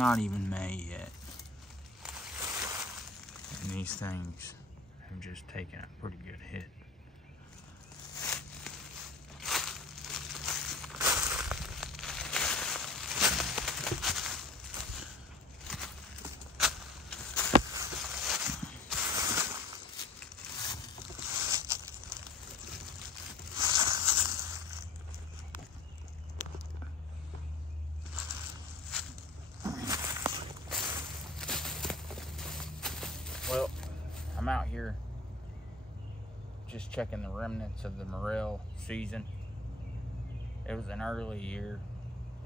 not even May yet. And these things have just taken a pretty good hit. Well, I'm out here just checking the remnants of the morel season. It was an early year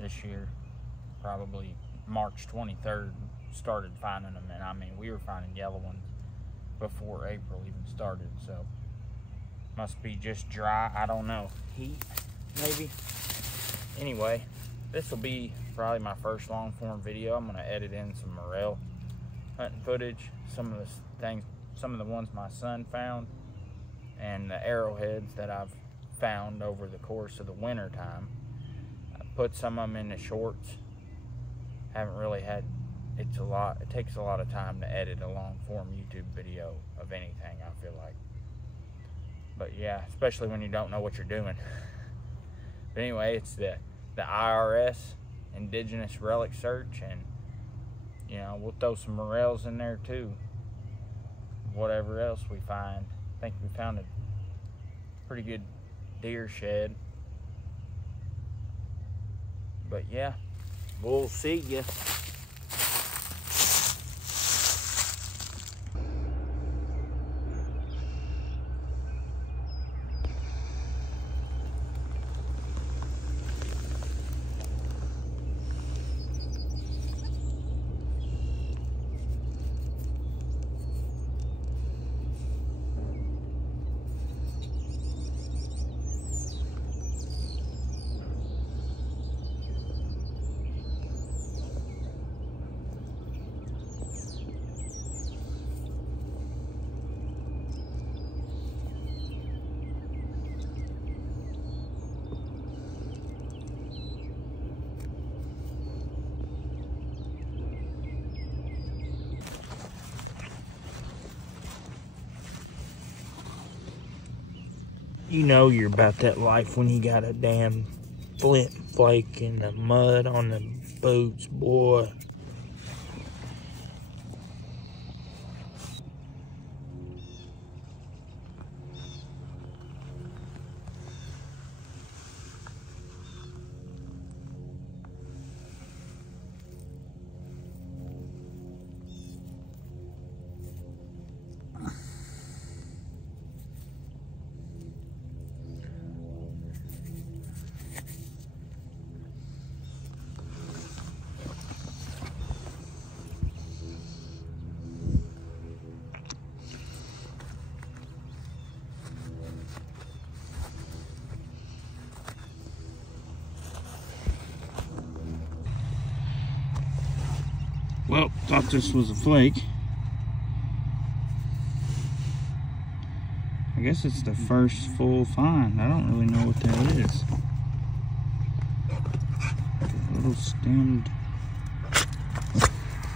this year, probably March 23rd, started finding them. And I mean, we were finding yellow ones before April even started, so must be just dry, I don't know, heat maybe. Anyway, this will be probably my first long form video. I'm gonna edit in some morel hunting footage, some of the ones my son found, and the arrowheads that I've found over the course of the winter time. I put some of them in the shorts. Haven't really had, it takes a lot of time to edit a long form YouTube video of anything, I feel like. But yeah, especially when you don't know what you're doing. But anyway, it's the IRS Indigenous Relic Search, and you know, we'll throw some morels in there too. Whatever else we find. I think we found a pretty good deer shed. But yeah, we'll see ya. You know you're about that life when you got a damn flint flake in the mud on the boots, boy. Well, thought this was a flake. I guess it's the first full find. I don't really know what that is. A little stemmed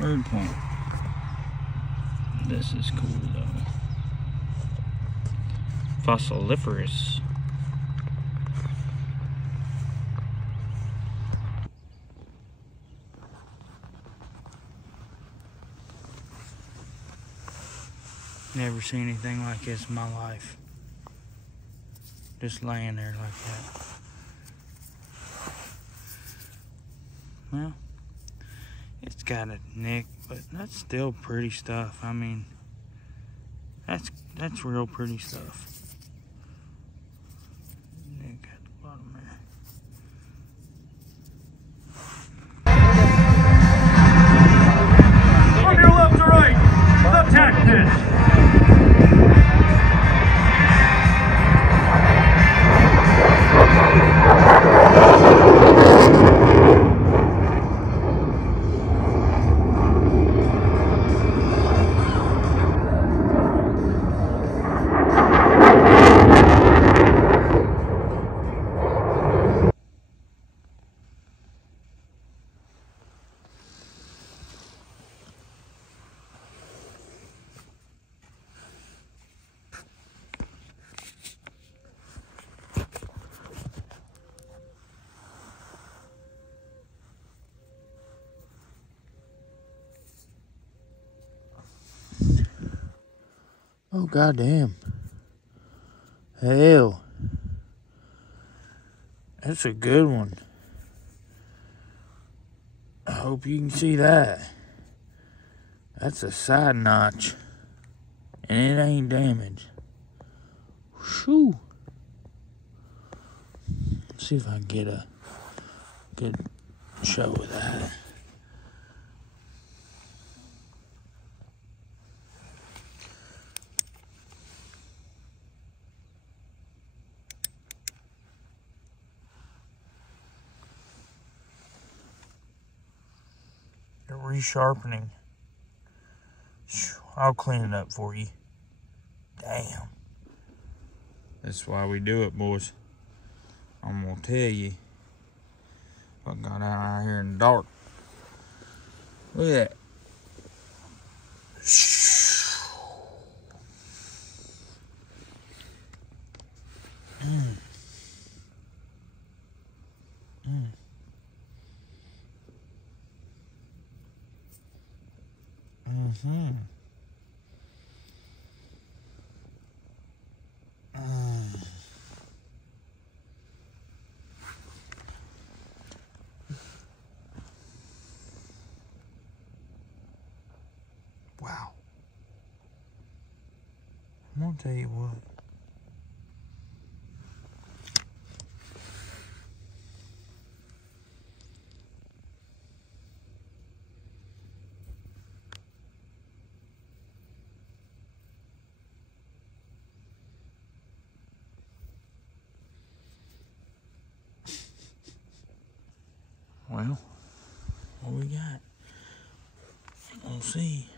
bird point. This is cool though. Fossiliferous. Never seen anything like this in my life. Just laying there like that. Well, it's got a nick, but that's still pretty stuff. I mean, that's real pretty stuff. Nick at the bottom there. From your left to right, the tactic. Oh, goddamn. Hell. That's a good one. I hope you can see that. That's a side notch. And it ain't damaged. Shoo. Let's see if I can get a good show of that. They're resharpening. I'll clean it up for you. Damn. That's why we do it, boys. I'm gonna tell you. If I got out here in the dark. Look at that. Wow. I'm gonna tell you what. Well, what we got? We'll see.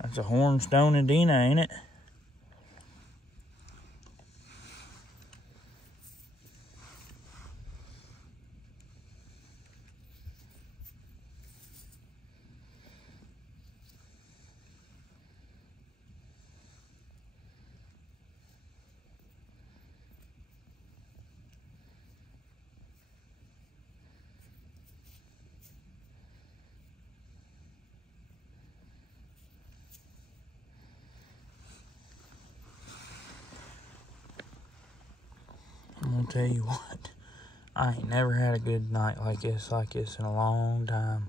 That's a hornstone Adena, ain't it? I'm gonna tell you what, I ain't never had a good night like this in a long time.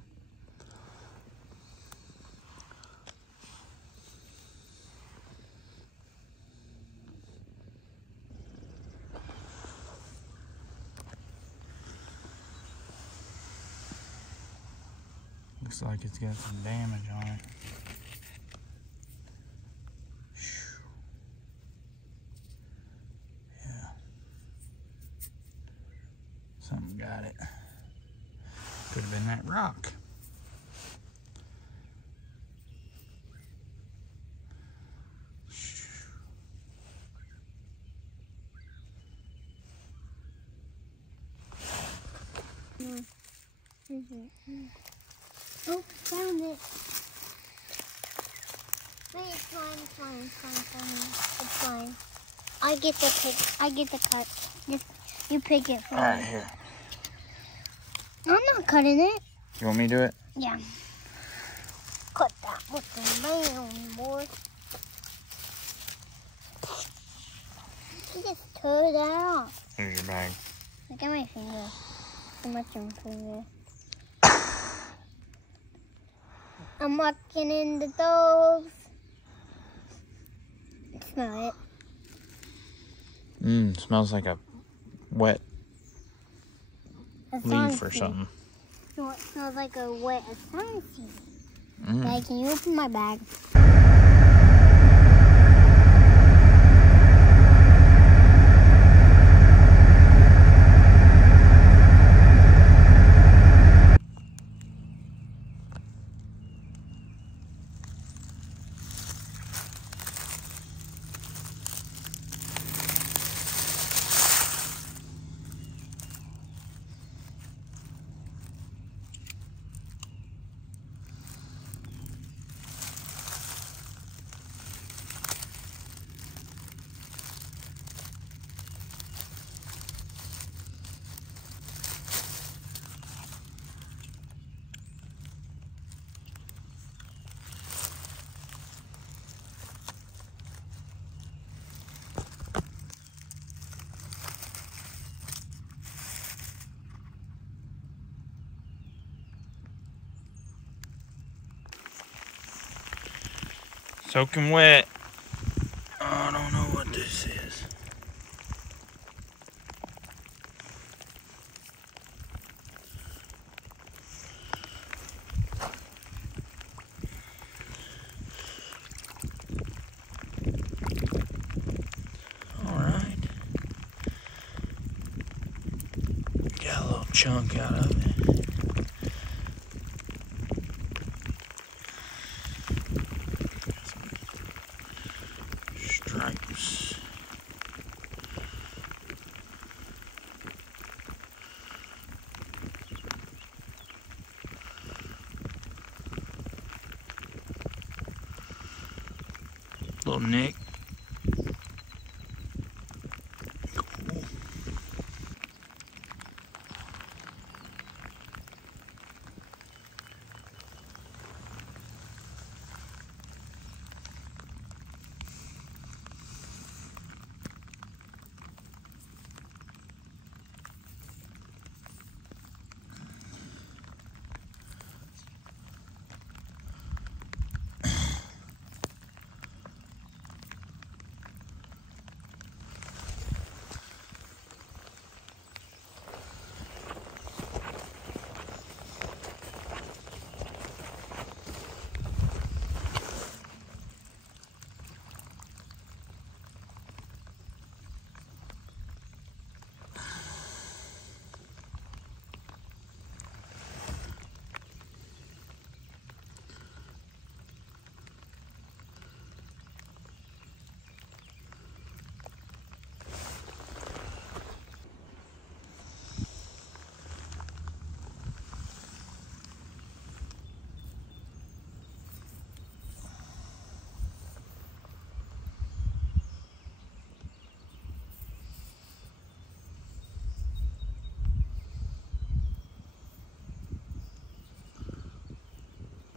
Looks like it's got some damage on it. Something got it. Could have been that rock. Oh, found it. Wait, it's fine. It's fine. I get the cut. You pick it for me. Alright, here. I'm not cutting it. You want me to do it? Yeah. Cut that with the nail, boy. You just tore that off. Here's your bag. Look at my finger. So much on finger. I'm walking in the dogs. Smell it. Smells like a wet leaf or something. No, it smells like a wet sun seed. Dad, can you open my bag? Soaking wet. I don't know what this is. Alright. Got a little chunk out of it. Stripes. Little nick. Cool.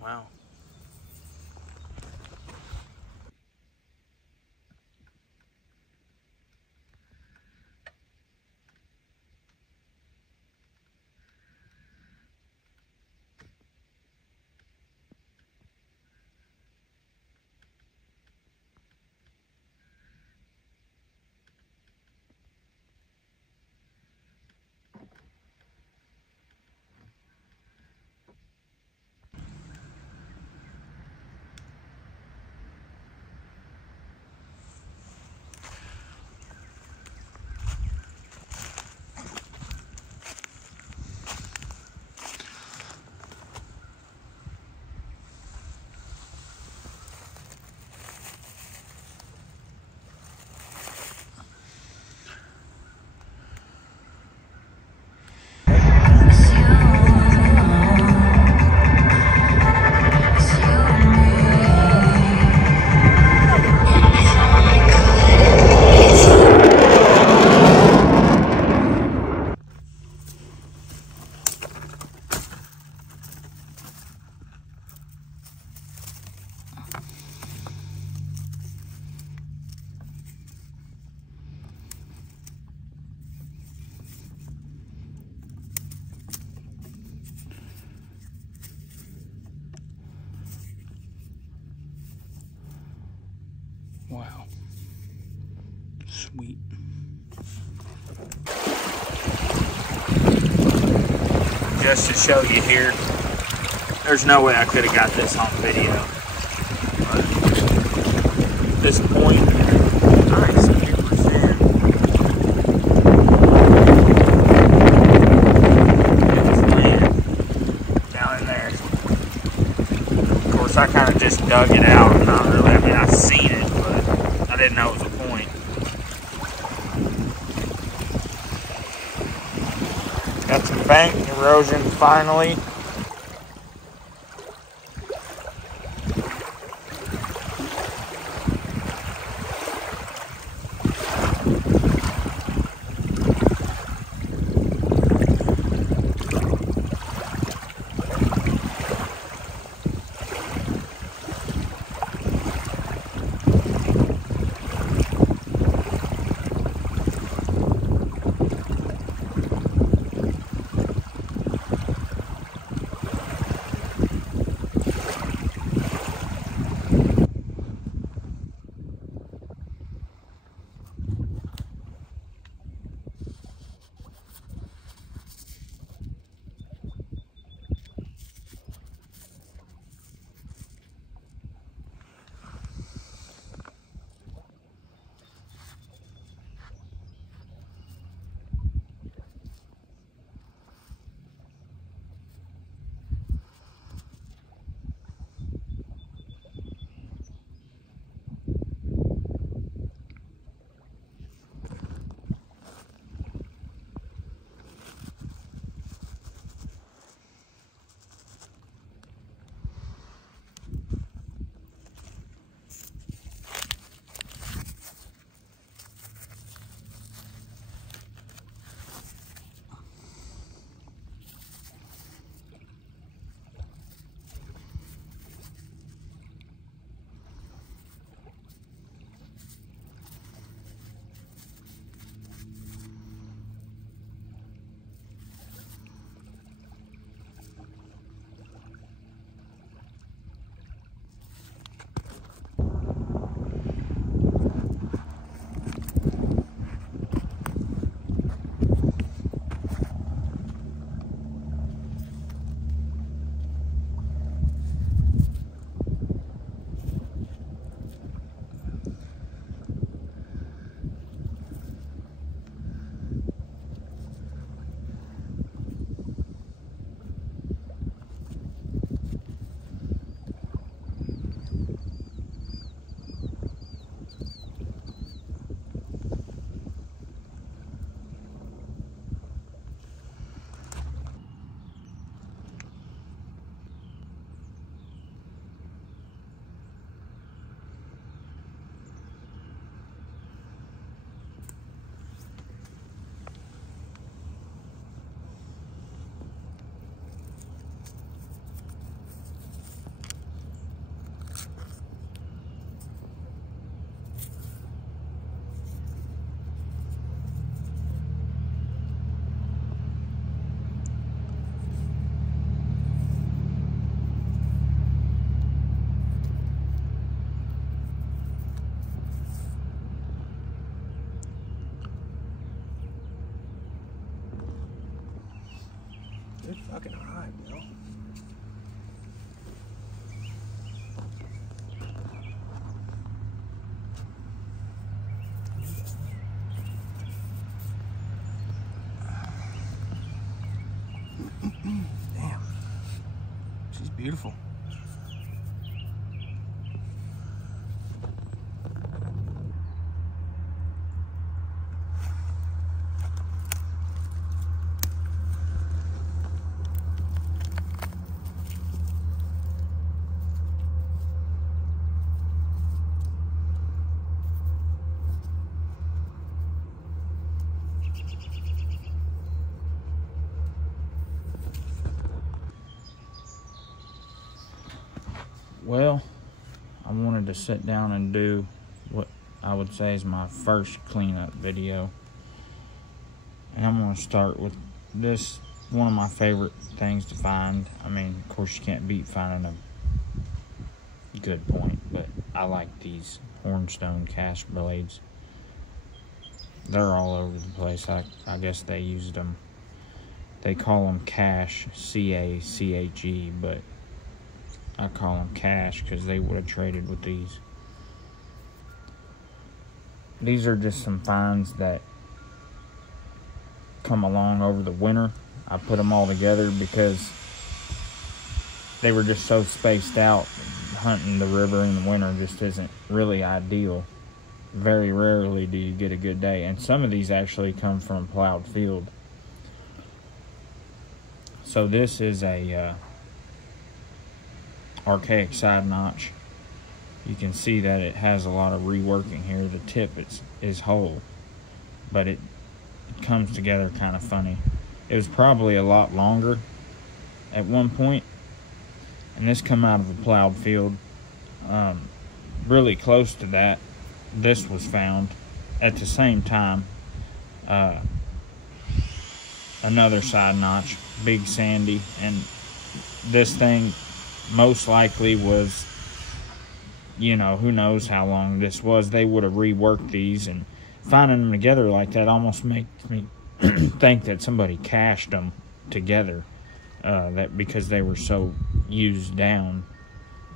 Wow. Wow. Sweet. Just to show you here, there's no way I could have got this on video. But this point, nice, 100%. It just landed down in there. Of course, I kind of just dug it out. Not really, I mean, I seen it, but I didn't know it was a point. Got some bank erosion finally. Good fucking hide, Bill. Damn. She's beautiful. Well, I wanted to sit down and do what I would say is my first cleanup video. And I'm going to start with this, one of my favorite things to find. I mean, of course you can't beat finding a good point, but I like these hornstone cast blades. They're all over the place. I guess they used them. They call them cache, C-A-C-H-E, but I call them cash because they would have traded with these. These are just some finds that come along over the winter. I put them all together because they were just so spaced out. Hunting the river in the winter just isn't really ideal. Very rarely do you get a good day. And some of these actually come from plowed field. So this is a archaic side notch. You can see that it has a lot of reworking here. The tip is whole, but it comes together kind of funny. It was probably a lot longer at one point, and this come out of a plowed field. Really close to that, this was found at the same time. Another side notch, big sandy, and this thing most likely was, you know, who knows how long this was. They would have reworked these, and finding them together like that almost makes me think that somebody cached them together, that because they were so used down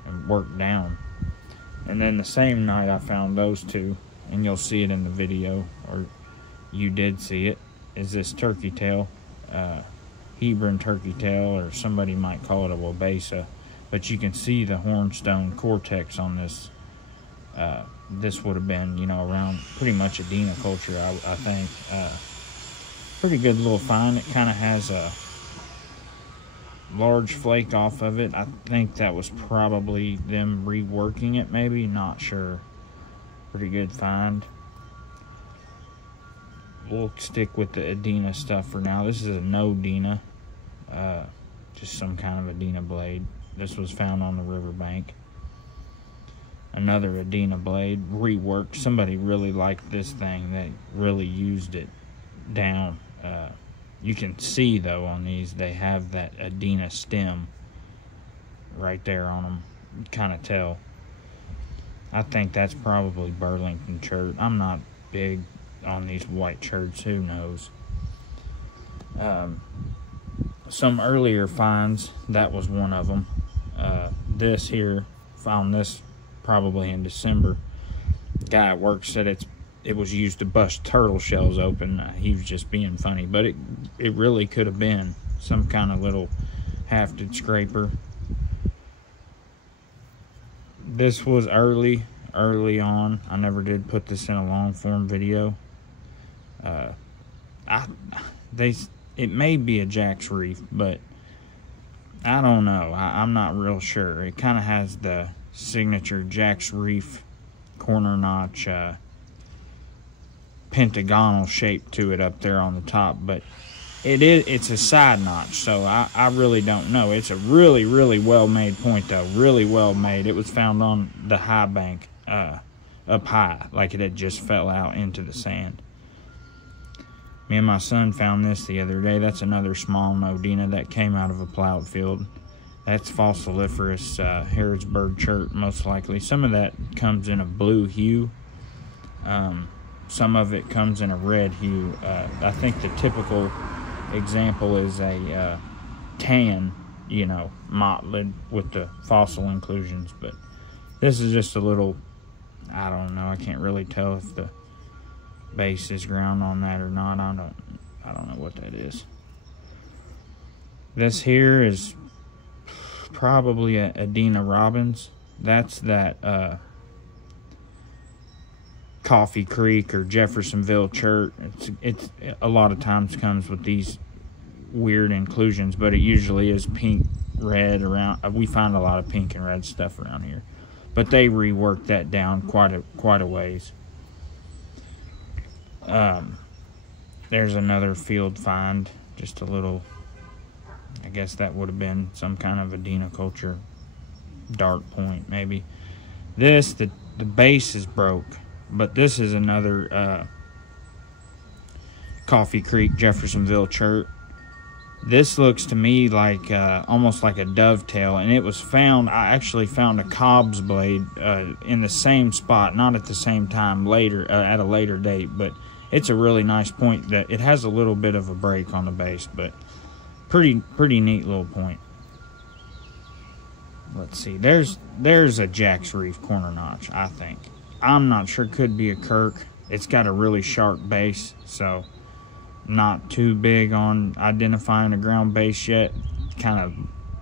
and worked down. And then the same night I found those two, and you'll see it in the video, or you did see it, is this turkey tail, Hebron turkey tail, or somebody might call it a Wabasa. But you can see the hornstone cortex on this. This would have been, you know, around pretty much Adena culture, I think. Pretty good little find. It kind of has a large flake off of it. I think that was probably them reworking it, maybe. Not sure. Pretty good find. We'll stick with the Adena stuff for now. This is a no Adena. Just some kind of Adena blade. This was found on the riverbank. Another Adena blade, reworked. Somebody really liked this thing. They really used it down. You can see, though, on these, they have that Adena stem right there on them. You kind of tell. I think that's probably Burlington chert. I'm not big on these white cherts. Who knows? Some earlier finds, that was one of them. This here, found this probably in December. Guy at work said it was used to bust turtle shells open. He was just being funny, but it really could have been some kind of little hafted scraper. This was early on. I never did put this in a long form video. It may be a Jack's Reef, but I don't know. I'm not real sure. It kind of has the signature Jack's Reef corner notch pentagonal shape to it up there on the top, but it's a side notch, so I really don't know. It's a really, really well made point, though. Really well made. It was found on the high bank, up high, like it had just fell out into the sand. Me and my son found this the other day. That's another small Adena that came out of a plowed field. That's fossiliferous Harrodsburg chert, most likely. Some of that comes in a blue hue. Some of it comes in a red hue. I think the typical example is a tan, you know, mottled with the fossil inclusions. But this is just a little, I don't know, I can't really tell if the base is ground on that or not. I don't know what that is. This here is probably a Dina Robbins. That's that Coffee Creek or Jeffersonville chert. It's a lot of times comes with these weird inclusions, but it usually is pink, red around. We find a lot of pink and red stuff around here, but they reworked that down quite a ways. There's another field find, just a little, I guess that would have been some kind of a Dina culture dart point maybe. This, the base is broke, but this is another Coffee Creek Jeffersonville chert. This looks to me like almost like a dovetail, and it was found, I actually found a Cobb's blade in the same spot, not at the same time, later at a later date, but it's a really nice point. That it has a little bit of a break on the base, but pretty neat little point. Let's see, there's a Jack's Reef corner notch, I think. I'm not sure, could be a Kirk. It's got a really sharp base, so not too big on identifying a ground base yet. Kind of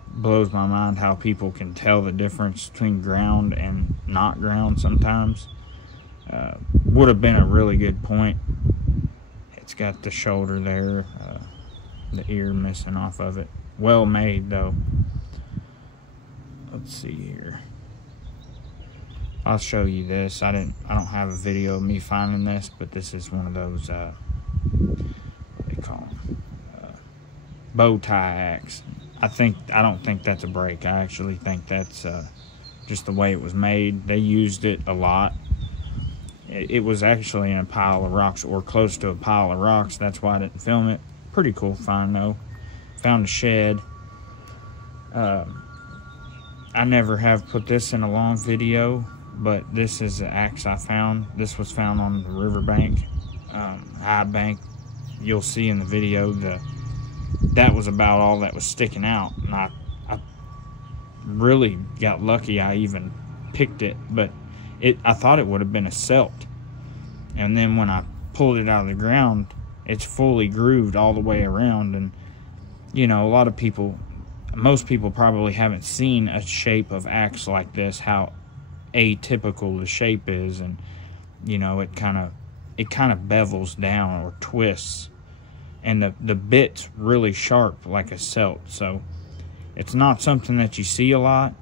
blows my mind how people can tell the difference between ground and not ground sometimes. Would have been a really good point. It's got the shoulder there, the ear missing off of it. Well made though. Let's see here. I'll show you this. I don't have a video of me finding this, but this is one of those what do they call them? Bow tie axe. I don't think that's a break. I actually think that's just the way it was made. They used it a lot. It was actually in a pile of rocks, or close to a pile of rocks. That's why I didn't film it. Pretty cool find though. Found a shed. I never have put this in a long video, but this is the axe I found. This was found on the riverbank, high bank. You'll see in the video that was about all that was sticking out, and I really got lucky I even picked it, but I thought it would have been a celt, and then when I pulled it out of the ground, it's fully grooved all the way around. And you know, most people probably haven't seen a shape of axe like this, how atypical the shape is, and you know, it kind of bevels down or twists, and the bit's really sharp like a celt, so it's not something that you see a lot.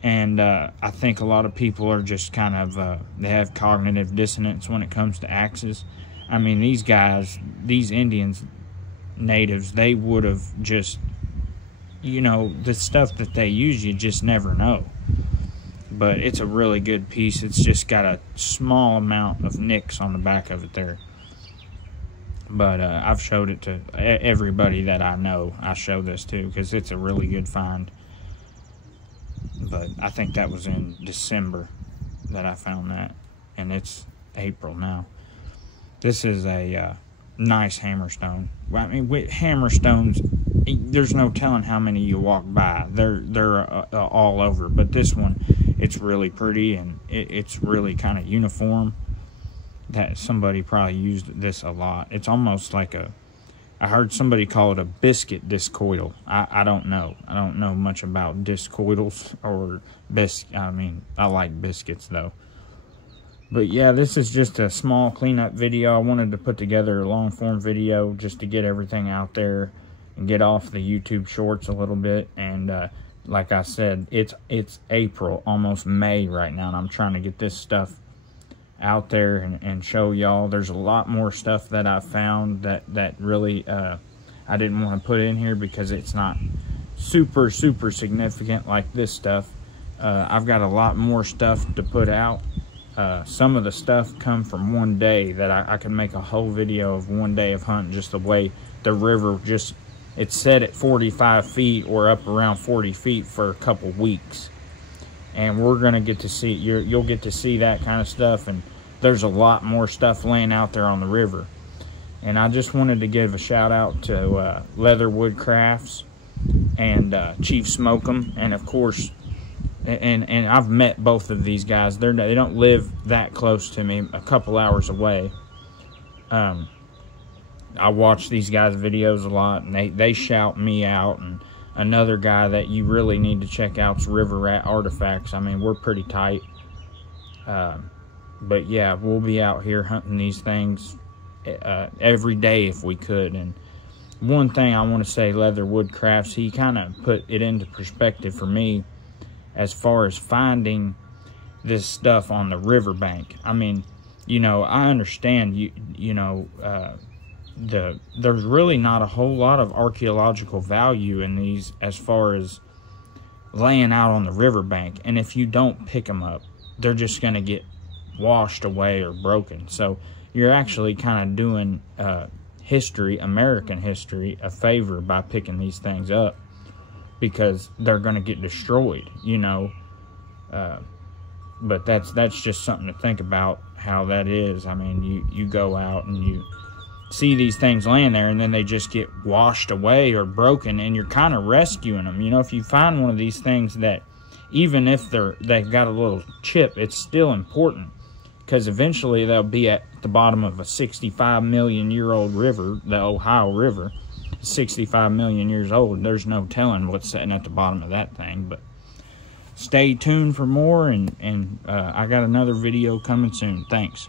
And I think a lot of people are just kind of they have cognitive dissonance when it comes to axes. I mean, these guys, these Indians, natives, they would have just, you know, the stuff that they use, you just never know. But it's a really good piece. It's just got a small amount of nicks on the back of it there. But I've showed it to everybody that I know. I show this to, because it's a really good find. But I think that was in December that I found that, and it's April now. This is a nice hammerstone. I mean, with hammerstones, there's no telling how many you walk by. They're all over, but this one, it's really pretty, and it's really kind of uniform. That somebody probably used this a lot. It's almost like I heard somebody call it a biscuit discoidal. I don't know. I don't know much about discoidals or I mean, I like biscuits though. But yeah, this is just a small cleanup video. I wanted to put together a long form video just to get everything out there and get off the YouTube shorts a little bit. And like I said, it's April, almost May right now, and I'm trying to get this stuff out there and show y'all. There's a lot more stuff that I found that really I didn't want to put in here because it's not super significant like this stuff. I've got a lot more stuff to put out. Some of the stuff come from one day that I could make a whole video of one day of hunting, just the way the river just, it's set at 45 feet or up around 40 feet for a couple weeks. And we're going to get to see, you'll get to see that kind of stuff. And there's a lot more stuff laying out there on the river. And I just wanted to give a shout out to Leatherwood Crafts. and Chief Smoke'em, and of course, and I've met both of these guys. They don't live that close to me, a couple hours away. I watch these guys' videos a lot, and they shout me out. And another guy that you really need to check out is River Rat Artifacts. I mean, we're pretty tight. But yeah, we'll be out here hunting these things every day if we could. And one thing I want to say, Leatherwood Crafts, he kind of put it into perspective for me as far as finding this stuff on the riverbank. I mean, you know, I understand, there's really not a whole lot of archaeological value in these as far as laying out on the riverbank. And if you don't pick them up, they're just going to get washed away or broken. So you're actually kind of doing American history, a favor by picking these things up, because they're going to get destroyed, you know. But that's just something to think about, how that is. I mean, you go out and you see these things laying there, and then they just get washed away or broken, and you're kind of rescuing them. You know, if you find one of these things that, even if they've got a little chip, it's still important, because eventually they'll be at the bottom of a 65 million year old river, the Ohio River. 65 million years old. There's no telling what's sitting at the bottom of that thing. But stay tuned for more, and I got another video coming soon. Thanks.